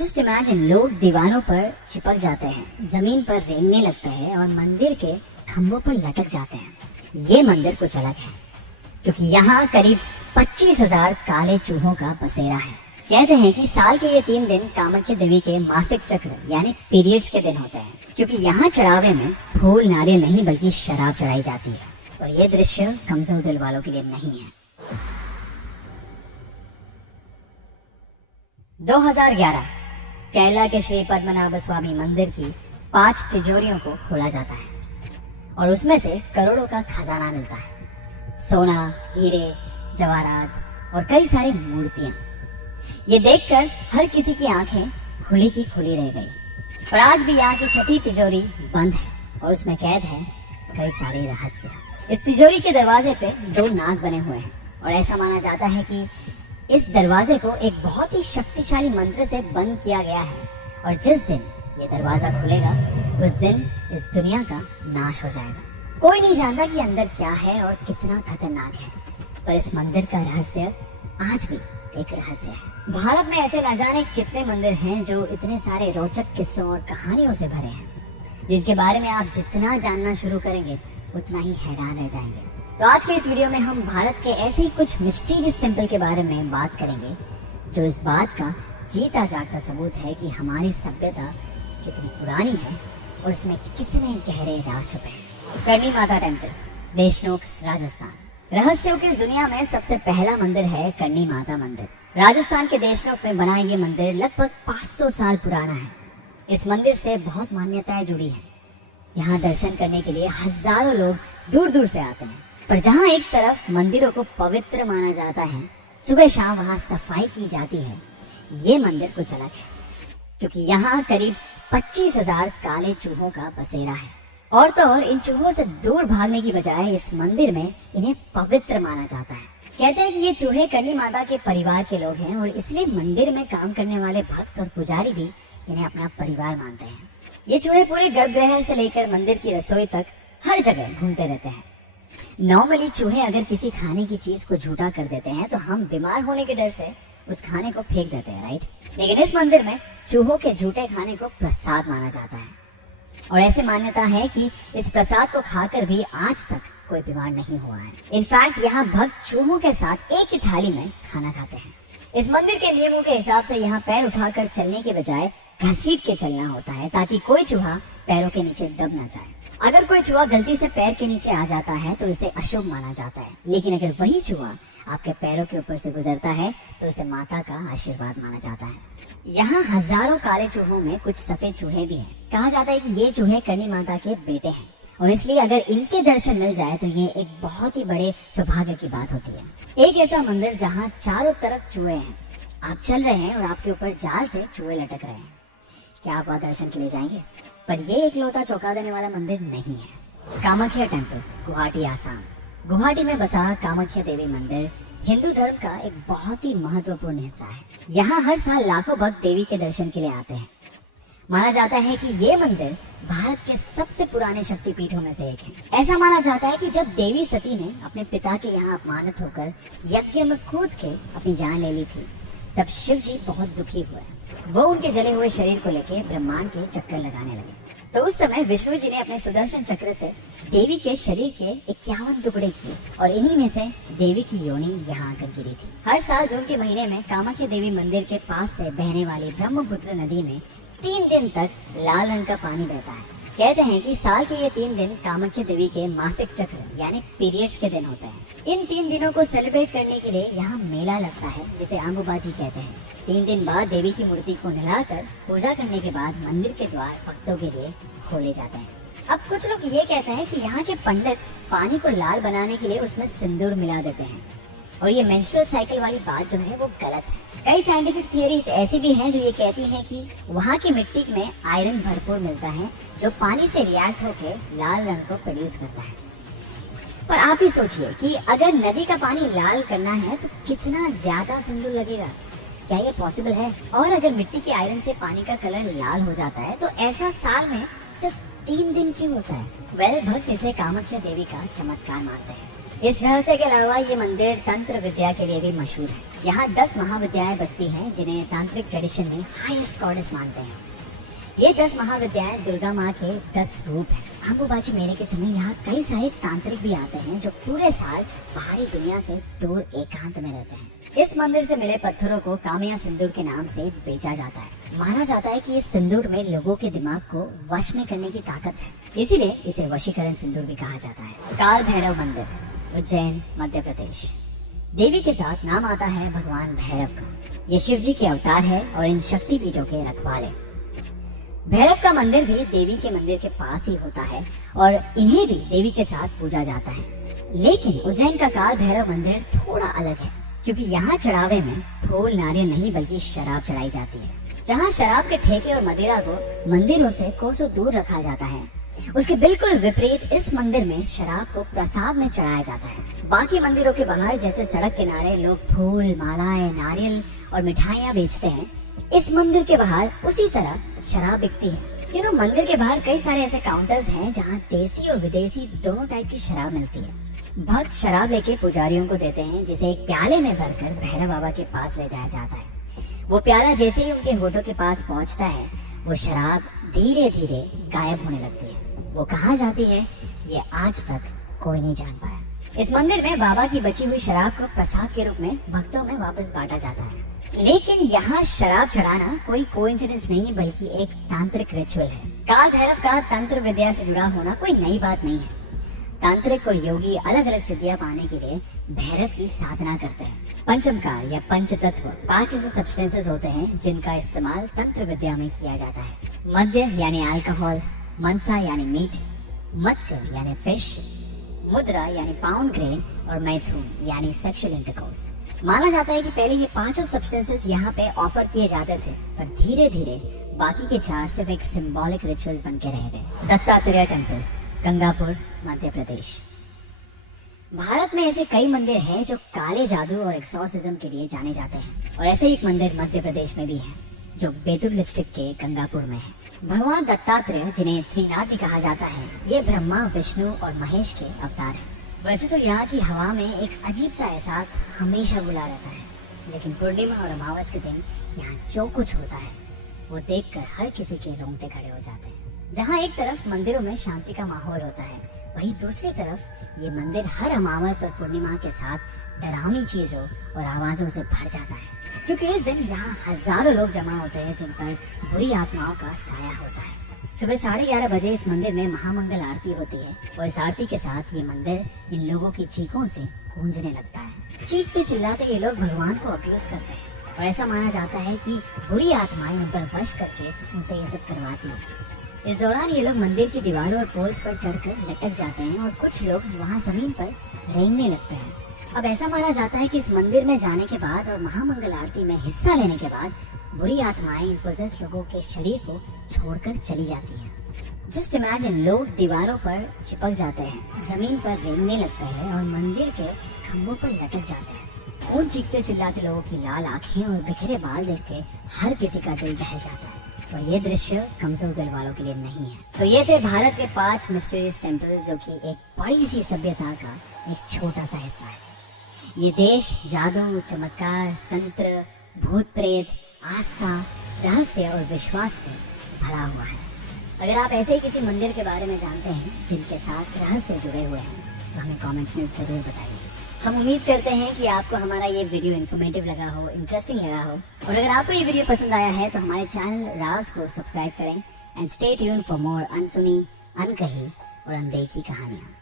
Just imagine, लोग दीवारों पर चिपक जाते हैं, जमीन पर रेंगने लगते हैं और मंदिर के खंभों पर लटक जाते हैं। ये मंदिर कुछ अलग है क्योंकि यहाँ करीब 25,000 काले चूहों का बसेरा है। कहते हैं कि साल के ये 3 दिन कामाख्या देवी के मासिक चक्र यानी पीरियड्स के दिन होते हैं, क्योंकि यहाँ चढ़ावे में फूल नारियल नहीं बल्कि शराब चढ़ाई जाती है। और ये दृश्य कमजोर दिल वालों के लिए नहीं है। 2011 केरला के श्री पद्मनाभ स्वामी मंदिर की 5 तिजोरियों को खोला जाता है और उसमें से करोड़ों का खजाना मिलता है। सोना, हीरे, जवाहरात और कई सारी मूर्तियां। ये देखकर हर किसी की आंखें खुली की खुली रह गई। और आज भी यहाँ की छठी तिजोरी बंद है और उसमें कैद है कई सारे रहस्य। इस तिजोरी के दरवाजे पे 2 नाग बने हुए हैं और ऐसा माना जाता है कि इस दरवाजे को एक बहुत ही शक्तिशाली मंत्र से बंद किया गया है और जिस दिन ये दरवाजा खुलेगा उस दिन इस दुनिया का नाश हो जाएगा। कोई नहीं जानता कि अंदर क्या है और कितना खतरनाक है, पर इस मंदिर का रहस्य आज भी एक रहस्य है। भारत में ऐसे न जाने कितने मंदिर हैं जो इतने सारे रोचक किस्सों और कहानियों से भरे हैं, जिनके बारे में आप जितना जानना शुरू करेंगे उतना ही हैरान रह जाएंगे। तो आज के इस वीडियो में हम भारत के ऐसे ही कुछ मिस्टीरियस टेम्पल के बारे में बात करेंगे जो इस बात का जीता जागता सबूत है कि हमारी सभ्यता कितनी पुरानी है और इसमें कितने गहरे राज छुपे हैं। करणी माता टेम्पल, देशनोक, राजस्थान। रहस्यों की इस दुनिया में सबसे पहला मंदिर है करणी माता मंदिर। राजस्थान के देशनोक में बना ये मंदिर लगभग 500 साल पुराना है। इस मंदिर से बहुत मान्यताएं जुड़ी हैं। यहाँ दर्शन करने के लिए हजारों लोग दूर दूर से आते हैं। पर जहाँ एक तरफ मंदिरों को पवित्र माना जाता है, सुबह शाम वहाँ सफाई की जाती है, ये मंदिर कुछ अलग है क्योंकि यहाँ करीब 25,000 काले चूहों का बसेरा है। और तो और इन चूहों से दूर भागने की बजाय इस मंदिर में इन्हें पवित्र माना जाता है। कहते हैं कि ये चूहे करणी माता के परिवार के लोग हैं और इसलिए मंदिर में काम करने वाले भक्त और पुजारी भी इन्हें अपना परिवार मानते हैं। ये चूहे पूरे गर्भगृह से लेकर मंदिर की रसोई तक हर जगह घूमते रहते हैं। नॉर्मली चूहे अगर किसी खाने की चीज को झूठा कर देते हैं तो हम बीमार होने के डर से उस खाने को फेंक देते हैं, राइट? लेकिन इस मंदिर में चूहों के झूठे खाने को प्रसाद माना जाता है और ऐसे मान्यता है कि इस प्रसाद को खाकर भी आज तक कोई बीमार नहीं हुआ है। इनफैक्ट यहाँ भक्त चूहों के साथ एक ही थाली में खाना खाते हैं। इस मंदिर के नियमों के हिसाब से यहाँ पैर उठाकर चलने के बजाय घसीट के चलना होता है ताकि कोई चूहा पैरों के नीचे दब न जाए। अगर कोई चूहा गलती से पैर के नीचे आ जाता है तो इसे अशुभ माना जाता है, लेकिन अगर वही चूहा आपके पैरों के ऊपर से गुजरता है तो इसे माता का आशीर्वाद माना जाता है। यहाँ हजारों काले चूहों में कुछ सफेद चूहे भी हैं। कहा जाता है कि ये चूहे करणी माता के बेटे हैं और इसलिए अगर इनके दर्शन मिल जाए तो ये एक बहुत ही बड़े सौभाग्य की बात होती है। एक ऐसा मंदिर जहाँ चारों तरफ चूहे हैं, आप चल रहे हैं और आपके ऊपर जाल से चूहे लटक रहे हैं। क्या आप वहाँ दर्शन के लिए जाएंगे? पर ये इकलौता चौंका देने वाला मंदिर नहीं है। कामाख्या टेम्पल, गुवाहाटी, आसाम। गुवाहाटी में बसा कामाख्या देवी मंदिर हिंदू धर्म का एक बहुत ही महत्वपूर्ण हिस्सा है। यहाँ हर साल लाखों भक्त देवी के दर्शन के लिए आते हैं। माना जाता है कि ये मंदिर भारत के सबसे पुराने शक्तिपीठों में से एक है। ऐसा माना जाता है कि जब देवी सती ने अपने पिता के यहाँ अपमानित होकर यज्ञ में कूद के अपनी जान ले ली थी, तब शिव जी बहुत दुखी हुए। वो उनके जले हुए शरीर को लेकर ब्रह्मांड के चक्कर लगाने लगे। तो उस समय विष्णु जी ने अपने सुदर्शन चक्र से देवी के शरीर के 51 टुकड़े किए और इन्हीं में से देवी की योनि यहाँ आकर गिरी थी। हर साल जून के महीने में कामाख्या देवी मंदिर के पास से बहने वाली ब्रह्मपुत्र नदी में 3 दिन तक लाल रंग का पानी बहता है। कहते हैं कि साल के ये 3 दिन कामाख्या देवी के मासिक चक्र यानी पीरियड्स के दिन होते हैं। इन 3 दिनों को सेलिब्रेट करने के लिए यहाँ मेला लगता है जिसे आंबुबाजी कहते हैं। 3 दिन बाद देवी की मूर्ति को नहलाकर पूजा करने के बाद मंदिर के द्वार भक्तों के लिए खोले जाते हैं। अब कुछ लोग ये कहते हैं कि यहाँ के पंडित पानी को लाल बनाने के लिए उसमें सिंदूर मिला देते हैं और ये मेंस्ट्रुअल साइकिल वाली बात जो है वो गलत है। कई साइंटिफिक थियरीज ऐसी भी हैं जो ये कहती हैं कि वहाँ की मिट्टी में आयरन भरपूर मिलता है जो पानी से रिएक्ट होकर लाल रंग को प्रोड्यूस करता है। पर आप ही सोचिए कि अगर नदी का पानी लाल करना है तो कितना ज्यादा सिंदूर लगेगा। क्या ये पॉसिबल है? और अगर मिट्टी के आयरन से पानी का कलर लाल हो जाता है तो ऐसा साल में सिर्फ 3 दिन क्यों होता है? भक्त इसे कामाख्या देवी का चमत्कार मानते हैं। इस रहस्य के अलावा ये मंदिर तंत्र विद्या के लिए भी मशहूर है। यहाँ 10 महाविद्याएं बसती हैं जिन्हें तांत्रिक ट्रेडिशन में हाईएस्ट गॉडेस मानते हैं। ये 10 महाविद्याएं दुर्गा माँ के 10 रूप हैं। अंबुबाची मेले के समय यहाँ कई सारे तांत्रिक भी आते हैं जो पूरे साल बाहरी दुनिया से दूर एकांत में रहते हैं। इस मंदिर से मिले पत्थरों को कामया सिंदूर के नाम से बेचा जाता है। माना जाता है कि इस सिंदूर में लोगों के दिमाग को वश में करने की ताकत है, इसीलिए इसे वशीकरण सिंदूर भी कहा जाता है। काल भैरव मंदिर, उज्जैन, मध्य प्रदेश। देवी के साथ नाम आता है भगवान भैरव का। ये शिव जी के अवतार है और इन शक्ति पीठों के रखवाले। भैरव का मंदिर भी देवी के मंदिर के पास ही होता है और इन्हें भी देवी के साथ पूजा जाता है। लेकिन उज्जैन का काल भैरव मंदिर थोड़ा अलग है, क्योंकि यहाँ चढ़ावे में फूल नारियल नहीं बल्कि शराब चढ़ाई जाती है। जहाँ शराब के ठेके और मदिरा को मंदिरों से कोसों दूर रखा जाता है, उसके बिल्कुल विपरीत इस मंदिर में शराब को प्रसाद में चढ़ाया जाता है। बाकी मंदिरों के बाहर जैसे सड़क किनारे लोग फूल, मालाएं, नारियल और मिठाइयाँ बेचते हैं, इस मंदिर के बाहर उसी तरह शराब बिकती है। मंदिर के बाहर कई सारे ऐसे काउंटर्स हैं जहाँ देसी और विदेशी दोनों टाइप की शराब मिलती है। भक्त शराब लेके पुजारियों को देते हैं, जिसे एक प्याले में भरकर भैरव बाबा के पास ले जाया जाता है। वो प्याला जैसे ही उनके होठों के पास पहुँचता है, वो शराब धीरे धीरे गायब होने लगती है। वो कहाँ जाती है ये आज तक कोई नहीं जान पाया। इस मंदिर में बाबा की बची हुई शराब को प्रसाद के रूप में भक्तों में वापस बांटा जाता है। लेकिन यहाँ शराब चढ़ाना कोई कोइंसिडेंस नहीं बल्कि एक तांत्रिक रिचुअल है। काल भैरव का तंत्र विद्या से जुड़ा होना कोई नई बात नहीं है। तांत्रिक और योगी अलग अलग सिद्धियां पाने के लिए भैरव की साधना करते हैं। पंचमकार या पंच तत्व 5 ऐसे सब्सटेंसेस होते हैं जिनका इस्तेमाल तंत्र विद्या में किया जाता है। मद्य यानी अल्कोहल, मनसा यानी मीट, मत्स्य यानी फिश, मुद्रा यानी पाउंड ग्रेन और मैथुन यानी सेक्सुअल इंटरकोर्स। माना जाता है कि पहले ये 5 सब्सटेंसेस यहाँ पे ऑफर किए जाते थे, पर धीरे धीरे बाकी के 4 सिर्फ एक सिंबॉलिक रिचुअल्स बन के रह गए। दत्तात्रेय टेम्पल, गंगापुर, मध्य प्रदेश। भारत में ऐसे कई मंदिर हैं जो काले जादू और एक्सॉर्सिज्म के लिए जाने जाते हैं, और ऐसे एक मंदिर मध्य प्रदेश में भी है जो बैतूल डिस्ट्रिक्ट के गंगापुर में है। भगवान दत्तात्रेय, जिन्हें त्रिनाथ भी कहा जाता है, ये ब्रह्मा, विष्णु और महेश के अवतार हैं। वैसे तो यहाँ की हवा में एक अजीब सा एहसास हमेशा घुला रहता है, लेकिन पूर्णिमा और अमावस के दिन यहाँ जो कुछ होता है वो देखकर हर किसी के रोंगटे खड़े हो जाते हैं। जहाँ एक तरफ मंदिरों में शांति का माहौल होता है, वहीं दूसरी तरफ ये मंदिर हर अमावस और पूर्णिमा के साथ डरावनी चीजों और आवाजों से भर जाता है, क्योंकि इस दिन यहाँ हजारों लोग जमा होते हैं जिन पर बुरी आत्माओं का साया होता है। सुबह 11:30 बजे इस मंदिर में महामंगल आरती होती है और इस आरती के साथ ये मंदिर इन लोगों की चीखों से गूंजने लगता है। चीखते चिल्लाते ये लोग भगवान को अब्यूज करते हैं और ऐसा माना जाता है कि बुरी आत्माएं उन पर वश करके उनसे ये सब करवाती है। इस दौरान ये लोग मंदिर की दीवारों और पोल्स पर चढ़कर लटक जाते हैं और कुछ लोग वहाँ जमीन पर रेंगने लगते हैं। अब ऐसा माना जाता है कि इस मंदिर में जाने के बाद और महामंगल आरती में हिस्सा लेने के बाद बुरी आत्माएं इन पोजेस लोगों के शरीर को छोड़कर चली जाती हैं। जस्ट इमेजिन, लोग दीवारों पर चिपक जाते हैं, जमीन पर रेंगने लगते हैं और मंदिर के खंभों पर लटक जाते हैं। उन चीखते चिल्लाते लोगों की लाल आंखें और बिखरे बाल देख के हर किसी का दिल दहल जाता है, और ये दृश्य कमजोर दिल वालों के लिए नहीं है। तो ये थे भारत के 5 मिस्टीरियस टेम्पल, जो कि एक बड़ी सी सभ्यता का एक छोटा सा हिस्सा है। ये देश जादू, चमत्कार, तंत्र, भूत प्रेत, आस्था, रहस्य और विश्वास से भरा हुआ है। अगर आप ऐसे ही किसी मंदिर के बारे में जानते हैं जिनके साथ रहस्य जुड़े हुए हैं, तो हमें कमेंट्स में जरूर बताइए। हम उम्मीद करते हैं कि आपको हमारा ये वीडियो इन्फॉर्मेटिव लगा हो, इंटरेस्टिंग लगा हो, और अगर आपको ये वीडियो पसंद आया है तो हमारे चैनल राज को सब्सक्राइब करें and stay tuned for more अनसुनी, अनकही और अनदेखी कहानियाँ।